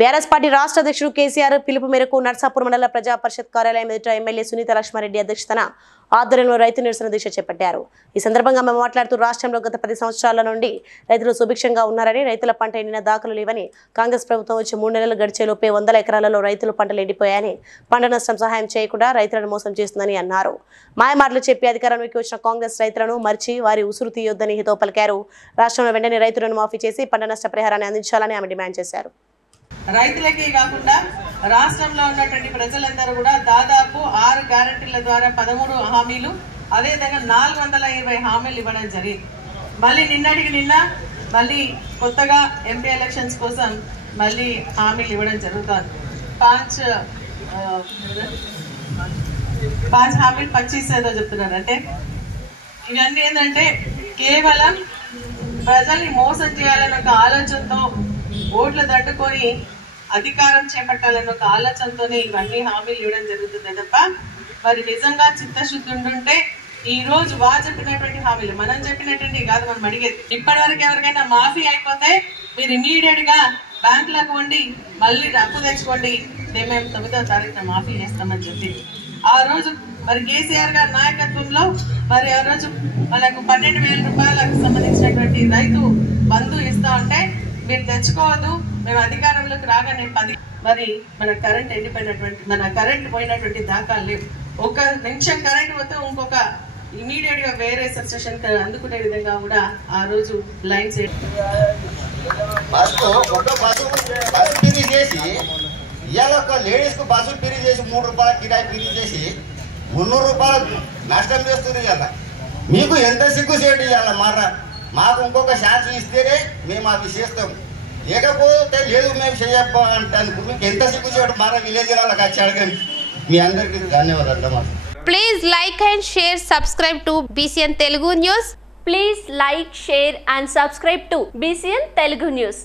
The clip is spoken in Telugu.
బీఆర్ఎస్ పార్టీ రాష్ట్ర అధ్యక్షుడు కేసీఆర్ పిలుపు మేరకు నర్సాపూర్ మండల ప్రజా పరిషత్ కార్యాలయం ఎదుట ఎమ్మెల్యే సునీత లక్ష్మారెడ్డి అధ్యక్షతన ఆధ్వర్యంలో రైతు నిరసన దీక్ష చేపట్టారు. ఈ సందర్భంగా ఆమె మాట్లాడుతూ రాష్ట్రంలో గత 10 సంవత్సరాల నుండి రైతులు సుభిక్షంగా ఉన్నారని, రైతుల పంట ఎండిన దాఖలు లేవని, కాంగ్రెస్ ప్రభుత్వం వచ్చి 3 నెలలు గడిచేలోపే 100 ఎకరాలలో రైతులు పంటలు ఎండిపోయాయని, పంట నష్టం సహాయం చేయకుండా రైతులను మోసం చేస్తుందని అన్నారు. మాయమాటలు చెప్పి అధికారంలోకి వచ్చిన కాంగ్రెస్ రైతులను మర్చి వారి ఉసురు తీయొద్దని హితవు పలికారు. రాష్ట్రంలో వెంటనే రైతులను మాఫీ చేసి పంట నష్ట పరిహారాన్ని అందించాలని ఆమె డిమాండ్ చేశారు. రైతులకే కాకుండా రాష్ట్రంలో ఉన్నటువంటి ప్రజలందరూ కూడా దాదాపు 6 గ్యారెంటీల ద్వారా 13 హామీలు, అదేవిధంగా 420 హామీలు ఇవ్వడం జరిగింది. మళ్ళీ నిన్నటికి నిన్న మళ్ళీ కొత్తగా ఎంపీ ఎలక్షన్స్ కోసం మళ్ళీ హామీలు ఇవ్వడం జరుగుతుంది. 5 హామీలు 25 ఏదో చెప్తున్నారు. అంటే ఇవన్నీ ఏంటంటే కేవలం ప్రజల్ని మోసం చేయాలన్న ఒక ఆలోచనతో, ఓట్లు దండుకొని అధికారం చేపట్టాలన్న ఒక ఆలోచనతోనే ఇవన్నీ హామీలు ఇవ్వడం జరుగుతుంది తప్ప మరి నిజంగా చిత్తశుద్ధి ఉండుంటే ఈ రోజు చెప్పినటువంటి హామీలు మనం చెప్పినటువంటి కాదు మనం అడిగేది. ఇప్పటి వరకు ఎవరికైనా మాఫీ అయిపోతే మీరు ఇమీడియట్ గా బ్యాంకులకు వండి మళ్ళీ అప్పు తెచ్చుకోండి, మేము 9వ తారీఖున మాఫీ చేస్తామని చెప్పి ఆ రోజు మరి కేసీఆర్ గారి నాయకత్వంలో మరి ఆ రోజు మనకు 12,000 రూపాయలకు సంబంధించినటువంటి రైతు బంధు ఇస్తా ఉంటే మీరు తెచ్చుకోవద్దు, మేము అధికారంలోకి రాగానే 10 మరి మన కరెంట్ ఎండిపోయినటువంటి మన కరెంట్ పోయినటువంటి దాఖలు లేవు. 1 నిమిషం కరెంట్ పోతే ఇంకొక ఇమీడియట్ గా వేరే సబ్స్టేషన్ అందుకునే విధంగా కూడా ఆ రోజు లైన్స్ లేడీస్ కు బస్సు పిరి చేసి 3 రూపాయల కిరాయి పిరి చేసి 300 రూపాయలు నష్టం చేస్తుంది. ఇవాళ మీకు ఎంత సిగ్గు చేయడం ఇవాళ మాకు ఇంకొక ఛాన్స్ ఇస్తేనే మేము అవి చేస్తాం, లేకపోతే లేదు మేము చేయడానికి మీకు ఎంత సిగ్గు చేయడం విలేజ్ వాళ్ళకి వచ్చి అడగండి. మీ అందరికీ ధన్యవాదాలు. Please like and share, subscribe to BCN Telugu News. Please like, share and subscribe to BCN Telugu News.